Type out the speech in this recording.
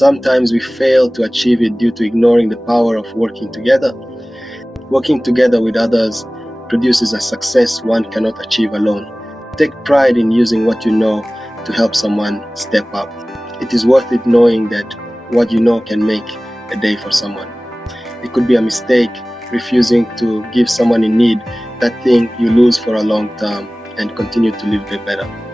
sometimes we fail to achieve it due to ignoring the power of working together. Working together with others produces a success one cannot achieve alone. Take pride in using what you know to help someone step up. It is worth it knowing that what you know can make a day for someone. It could be a mistake, refusing to give someone in need that thing you lose for a long time and continue to live better.